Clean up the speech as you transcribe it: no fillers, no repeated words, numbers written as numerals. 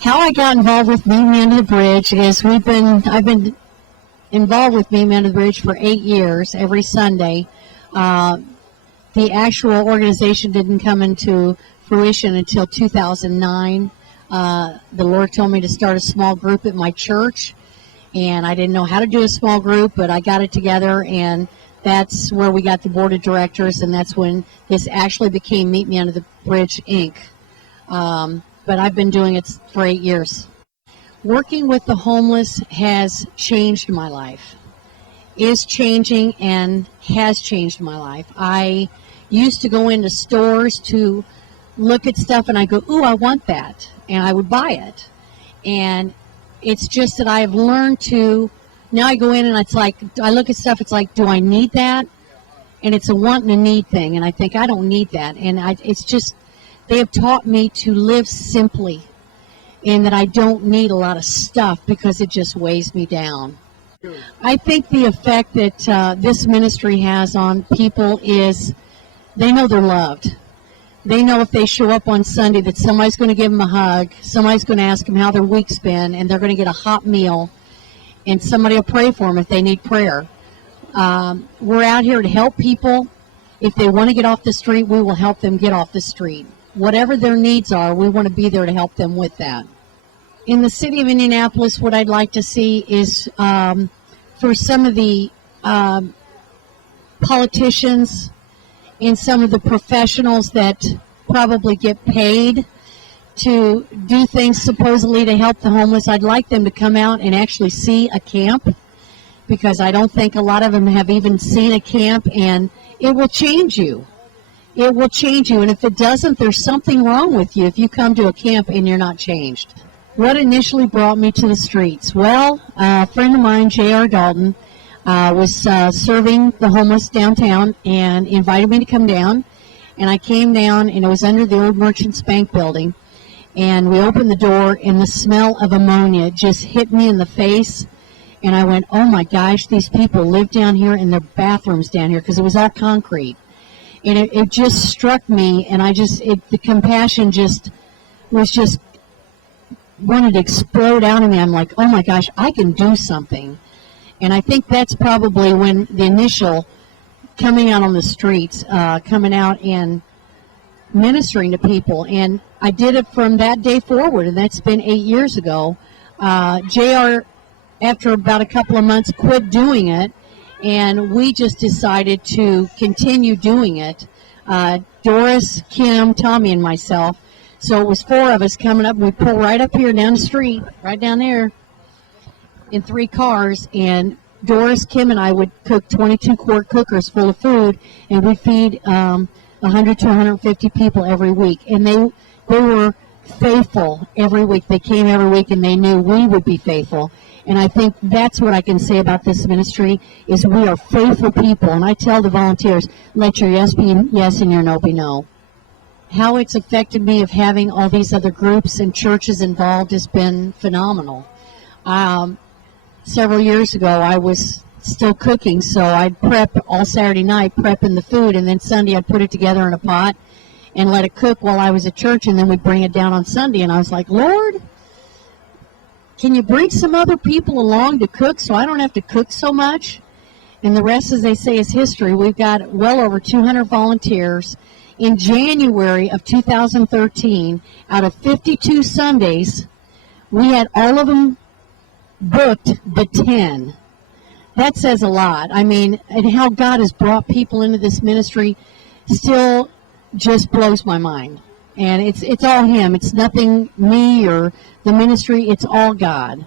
How I got involved with Meet Me Under the Bridge is I've been involved with Meet Me Under the Bridge for 8 years, every Sunday. The actual organization didn't come into fruition until 2009. The Lord told me to start a small group at my church, and I didn't know how to do a small group, but I got it together, and that's where we got the board of directors, and that's when this actually became Meet Me Under the Bridge, Inc. But I've been doing it for 8 years. Working with the homeless has changed my life, is changing and has changed my life. I used to go into stores to look at stuff and I go, ooh, I want that, and I would buy it. And it's just that I've learned to, now I go in and it's like, I look at stuff, it's like, do I need that? And it's a want and a need thing, and I think I don't need that. And it's just, they have taught me to live simply, and that I don't need a lot of stuff because it just weighs me down. I think the effect that this ministry has on people is they know they're loved. They know if they show up on Sunday that somebody's going to give them a hug, somebody's going to ask them how their week's been, and they're going to get a hot meal, and somebody will pray for them if they need prayer. We're out here to help people. If they want to get off the street, we will help them get off the street. Whatever their needs are, we want to be there to help them with that. In the city of Indianapolis, what I'd like to see is for some of the politicians and some of the professionals that probably get paid to do things supposedly to help the homeless, I'd like them to come out and actually see a camp, because I don't think a lot of them have even seen a camp, and it will change you. It will change you, and if it doesn't, there's something wrong with you if you come to a camp and you're not changed. What initially brought me to the streets? Well, a friend of mine, J.R. Dalton, was serving the homeless downtown and invited me to come down, and I came down, and it was under the old Merchants Bank building, and we opened the door, and the smell of ammonia just hit me in the face, and I went, oh my gosh, these people live down here in their bathrooms down here, because it was all concrete. And it just struck me, and the compassion was wanted to explode out of me. I'm like, oh my gosh, I can do something. And I think that's probably when the initial coming out on the streets, coming out and ministering to people. And I did it from that day forward, and that's been 8 years ago. JR, after about a couple of months, quit doing it. And we just decided to continue doing it. Doris, Kim, Tommy, and myself. So it was 4 of us coming up. We pull right up here down the street, right down there, in 3 cars. And Doris, Kim, and I would cook 22-quart cookers full of food, and we'd feed 100 to 150 people every week. And they were faithful every week. They came every week, and they knew we would be faithful. And I think that's what I can say about this ministry, is we are faithful people. And I tell the volunteers, let your yes be yes and your no be no. How it's affected me of having all these other groups and churches involved has been phenomenal. Several years ago, I was still cooking, so I'd prep all Saturday night, prepping the food, and then Sunday I'd put it together in a pot and let it cook while I was at church, and then we'd bring it down on Sunday. And I was like, Lord, can you bring some other people along to cook so I don't have to cook so much? And the rest, as they say, is history. We've got well over 200 volunteers. In January of 2013, out of 52 Sundays, we had all of them booked but 10. That says a lot. I mean, and how God has brought people into this ministry still just blows my mind. And it's all Him. It's nothing me or the ministry. It's all God.